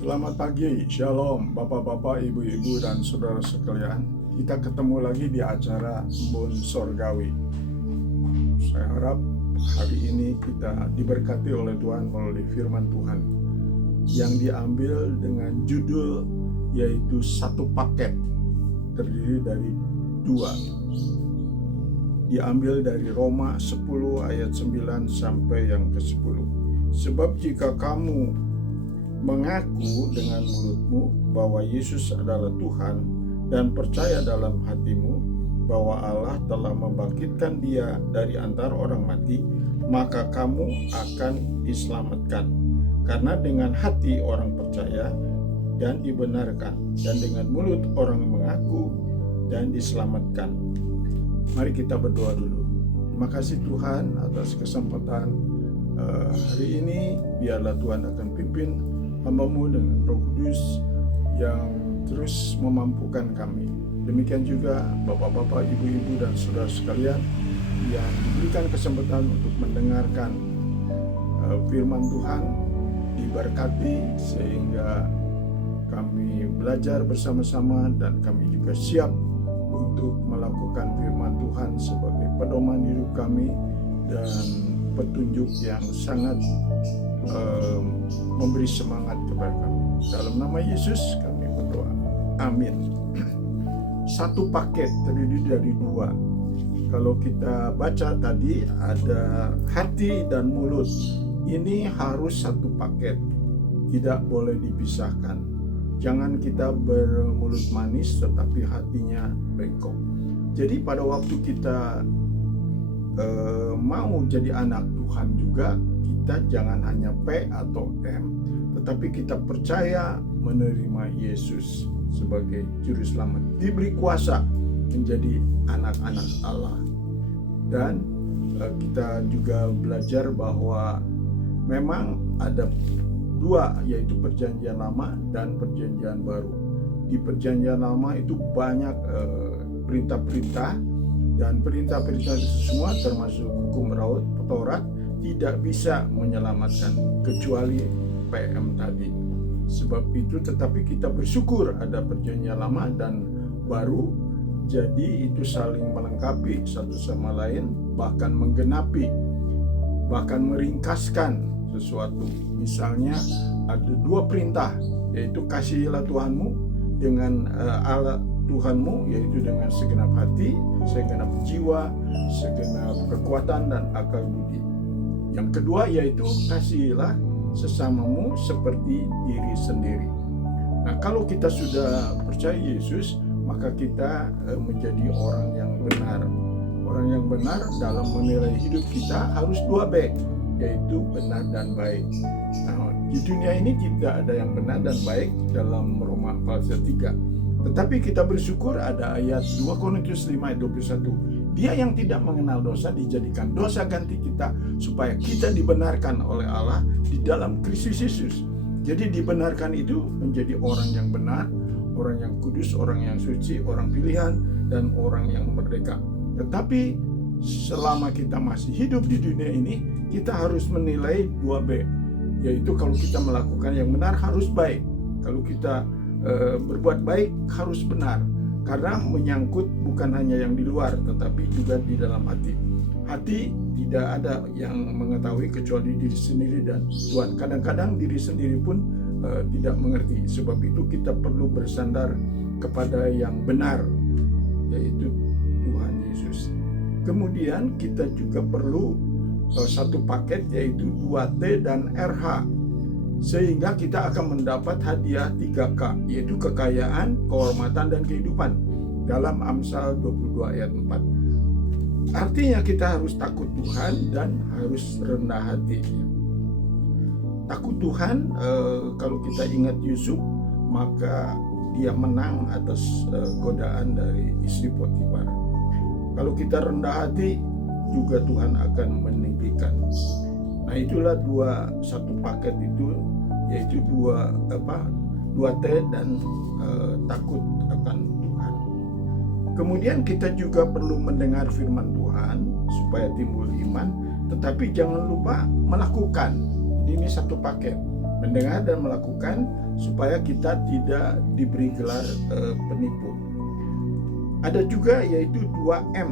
Selamat pagi, Shalom Bapak-bapak, Ibu-ibu, dan saudara sekalian. Kita ketemu lagi di acara Embun Sorgawi. Saya harap hari ini kita diberkati oleh Tuhan melalui firman Tuhan yang diambil dengan judul yaitu satu paket, terdiri dari dua. Diambil dari Roma 10 ayat 9 sampai yang ke-10. Sebab jika kamu mengaku dengan mulutmu bahwa Yesus adalah Tuhan dan percaya dalam hatimu bahwa Allah telah membangkitkan Dia dari antara orang mati, maka kamu akan diselamatkan. Karena dengan hati orang percaya dan dibenarkan, dan dengan mulut orang mengaku dan diselamatkan. Mari kita berdoa dulu. Terima kasih Tuhan atas kesempatan hari ini. Biarlah Tuhan akan pimpin hamba-Mu dengan Roh Kudus yang terus memampukan kami. Demikian juga Bapak-bapak, Ibu-ibu, dan saudara sekalian yang diberikan kesempatan untuk mendengarkan firman Tuhan, diberkati sehingga kami belajar bersama-sama dan kami juga siap untuk melakukan firman Tuhan sebagai pedoman hidup kami dan petunjuk yang sangat memberi semangat kepada kami. Dalam nama Yesus kami berdoa. Amin. Satu paket terdiri dari dua. Kalau kita baca tadi ada hati dan mulut. Ini harus satu paket. Tidak boleh dipisahkan. Jangan kita bermulut manis tetapi hatinya bengkok. Jadi pada waktu kita mau jadi anak Tuhan juga, kita jangan hanya P atau M, tetapi kita percaya menerima Yesus sebagai juru selamat, diberi kuasa menjadi anak-anak Allah. Dan kita juga belajar bahwa memang ada dua, yaitu perjanjian lama dan perjanjian baru. Di perjanjian lama itu banyak perintah-perintah, dan perintah-perintah itu semua termasuk hukum Taurat tidak bisa menyelamatkan kecuali PM tadi. Sebab itu tetapi kita bersyukur ada perjanjian lama dan baru, jadi itu saling melengkapi satu sama lain, bahkan menggenapi, bahkan meringkaskan sesuatu. Misalnya ada dua perintah, yaitu kasihilah Tuhanmu dengan Allah Tuhanmu, yaitu dengan segenap hati, segenap jiwa, segenap kekuatan dan akal budi. Yang kedua yaitu kasihilah sesamamu seperti diri sendiri. Nah, kalau kita sudah percaya Yesus, maka kita menjadi orang yang benar. Orang yang benar dalam menilai hidup kita harus 2B, yaitu benar dan baik. Nah, di dunia ini tidak ada yang benar dan baik dalam Roma pasal 3. Tetapi kita bersyukur ada ayat 2 Korintus 5 ayat 21. Dia yang tidak mengenal dosa dijadikan dosa ganti kita, supaya kita dibenarkan oleh Allah di dalam Kristus Yesus. Jadi dibenarkan itu menjadi orang yang benar, orang yang kudus, orang yang suci, orang pilihan, dan orang yang merdeka. Tetapi selama kita masih hidup di dunia ini, kita harus menilai 2B, yaitu kalau kita melakukan yang benar harus baik. Kalau kita berbuat baik harus benar, karena menyangkut bukan hanya yang di luar tetapi juga di dalam hati. Hati tidak ada yang mengetahui kecuali diri sendiri dan Tuhan. Kadang-kadang diri sendiri pun tidak mengerti. Sebab itu kita perlu bersandar kepada yang benar, yaitu Tuhan Yesus. Kemudian kita juga perlu satu paket, yaitu 2T dan RH, sehingga kita akan mendapat hadiah 3K, yaitu kekayaan, kehormatan, dan kehidupan dalam Amsal 22 ayat 4. Artinya kita harus takut Tuhan dan harus rendah hati. Takut Tuhan, kalau kita ingat Yusuf, maka dia menang atas godaan dari istri Potifar. Kalau kita rendah hati, juga Tuhan akan meninggikan. Nah, itulah satu paket itu, yaitu 2T dan takut akan Tuhan. Kemudian kita juga perlu mendengar firman Tuhan supaya timbul iman, tetapi jangan lupa melakukan. Ini satu paket. mendengar dan melakukan, supaya kita tidak diberi gelar penipu. Ada juga yaitu 2M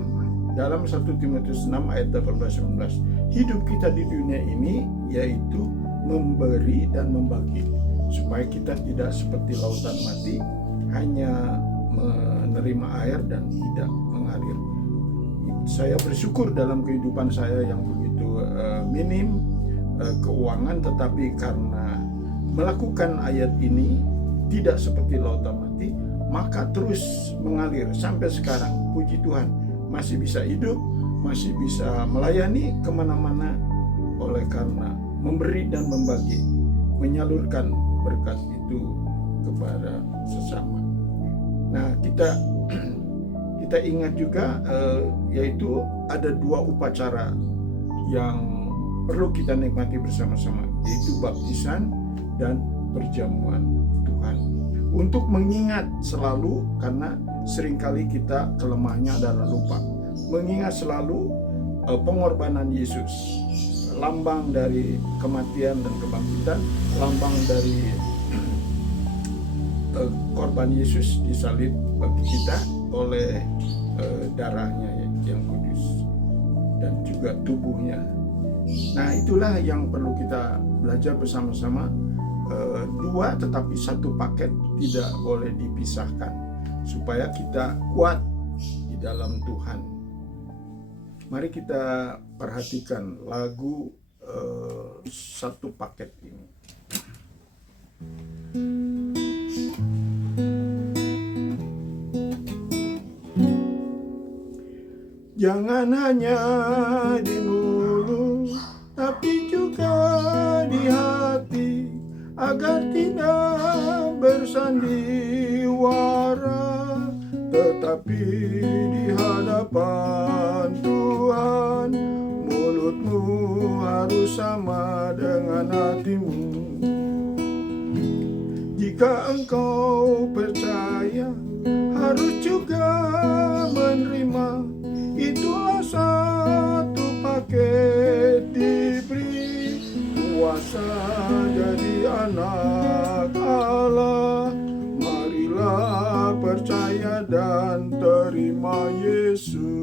dalam 1 Timotius 6 ayat 18-19. Hidup kita di dunia ini yaitu memberi dan membagi, supaya kita tidak seperti lautan mati, hanya menerima air dan tidak mengalir. Saya bersyukur dalam kehidupan saya yang begitu minim keuangan, tetapi karena melakukan ayat ini tidak seperti lautan mati, maka terus mengalir sampai sekarang. Puji Tuhan, masih bisa hidup, masih bisa melayani kemana-mana, oleh karena memberi dan membagi, menyalurkan berkat itu kepada sesama. Nah, kita ingat juga yaitu ada 2 upacara yang perlu kita nikmati bersama-sama, yaitu baptisan dan perjamuan Tuhan. Untuk mengingat selalu, karena seringkali kita kelemahannya adalah lupa, mengingat selalu pengorbanan Yesus, lambang dari kematian dan kebangkitan, lambang dari korban Yesus disalib bagi kita oleh darahnya yang kudus dan juga tubuhnya. Nah, itulah yang perlu kita belajar bersama-sama. 2 tetapi 1 paket, tidak boleh dipisahkan, supaya kita kuat di dalam Tuhan. Mari kita perhatikan lagu 1 paket ini. Jangan hanya di mulut, tapi juga di hati, agar tidak bersandiwara, tetapi di hadapan Tuhan mulutmu harus sama dengan hatimu. Jika engkau percaya, harus juga menerima. Itulah 1 paket diberi, kuasa jadi anak Allah. Marilah percaya dan terima Yesus.